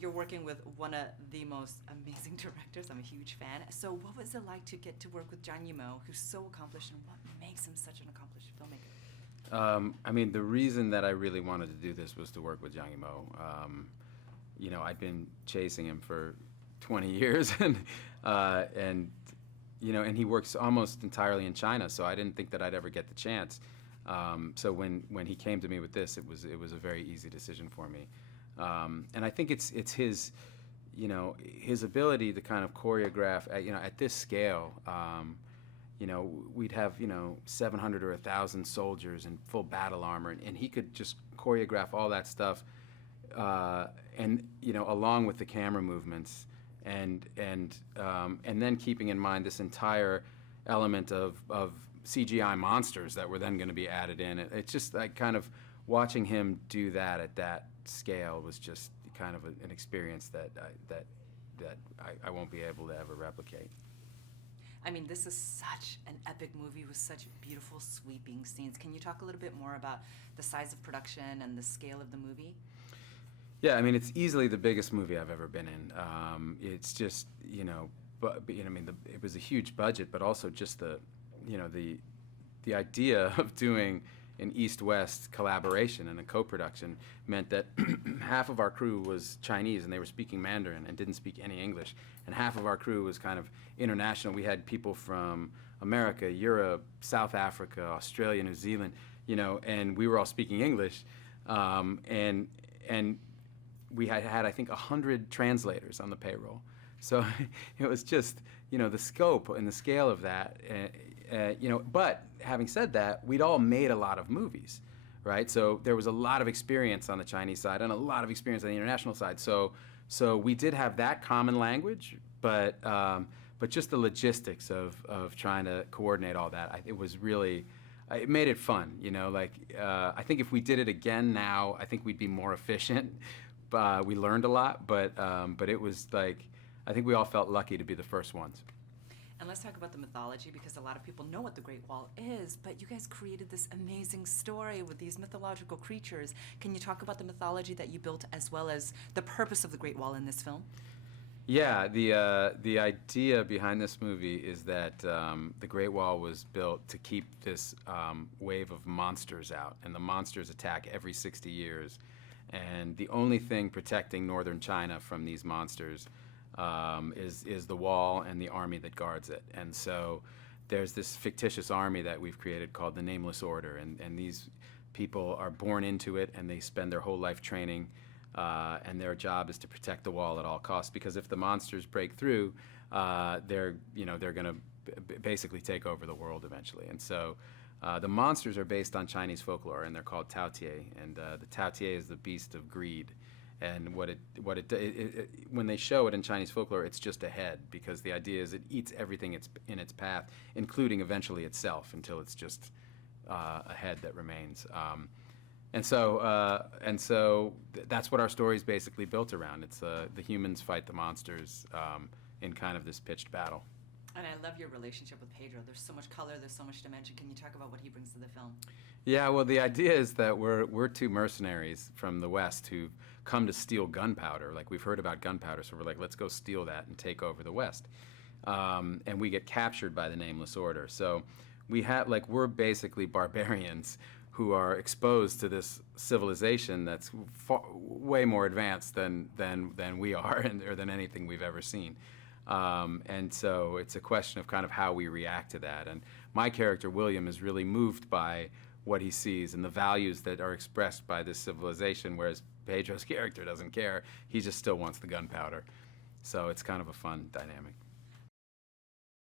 you're working with one of the most amazing directors. I'm a huge fan. So what was it like to get to work with Zhang Yimou, who's so accomplished, and what makes him such an accomplished filmmaker? I mean, the reason that I really wanted to do this was to work with Zhang Yimou. You know, I'd been chasing him for 20 years, and you know, and he works almost entirely in China, so I didn't think that I'd ever get the chance. So when he came to me with this, it was a very easy decision for me. And I think it's his, you know, his ability to kind of choreograph at, you know, at this scale. You know, we'd have, you know, 700 or 1,000 soldiers in full battle armor, and he could just choreograph all that stuff, and you know, along with the camera movements, and then keeping in mind this entire element of CGI monsters that were then going to be added in. It's just like kind of watching him do that at that scale was just kind of an experience that I won't be able to ever replicate. I mean, this is such an epic movie with such beautiful, sweeping scenes. Can you talk a little bit more about the size of production and the scale of the movie? Yeah, I mean, it's easily the biggest movie I've ever been in. It's just, you know, you know, I mean, it was a huge budget, but also just the, you know, the idea of doing an East-West collaboration and a co-production meant that half of our crew was Chinese and they were speaking Mandarin and didn't speak any English, and half of our crew was kind of international. We had people from America, Europe, South Africa, Australia, New Zealand, you know, and we were all speaking English, and we had I think 100 translators on the payroll. So it was just, you know, the scope and the scale of that, you know, but having said that, we'd all made a lot of movies, right? So there was a lot of experience on the Chinese side and a lot of experience on the international side. So we did have that common language, but just the logistics of trying to coordinate all that, it was really, it made it fun, you know, like, I think if we did it again now, I think we'd be more efficient. We learned a lot, but it was like, I think we all felt lucky to be the first ones. And let's talk about the mythology, because a lot of people know what the Great Wall is, but you guys created this amazing story with these mythological creatures. Can you talk about the mythology that you built as well as the purpose of the Great Wall in this film? Yeah, the idea behind this movie is that the Great Wall was built to keep this wave of monsters out, and the monsters attack every 60 years. And the only thing protecting northern China from these monsters is the wall and the army that guards it. And so there's this fictitious army that we've created called the Nameless Order, and these people are born into it, and they spend their whole life training, and their job is to protect the wall at all costs, because if the monsters break through, they're going to basically take over the world eventually. And so the monsters are based on Chinese folklore, and they're called Taotie, and the Taotie is the beast of greed. And when they show it in Chinese folklore, it's just a head, because the idea is it eats everything in its path, including eventually itself, until it's just a head that remains. And so that's what our story is basically built around. It's the humans fight the monsters in kind of this pitched battle. And I love your relationship with Pedro. There's so much color, there's so much dimension. Can you talk about what he brings to the film? Yeah, well, the idea is that we're two mercenaries from the West who've come to steal gunpowder. Like, we've heard about gunpowder, so we're like, let's go steal that and take over the West. And we get captured by the Nameless Order. So we're basically barbarians who are exposed to this civilization that's way more advanced than we are, or than anything we've ever seen. And so it's a question of kind of how we react to that. And my character, Willem, is really moved by what he sees and the values that are expressed by this civilization, whereas Pedro's character doesn't care. He just still wants the gunpowder. So it's kind of a fun dynamic.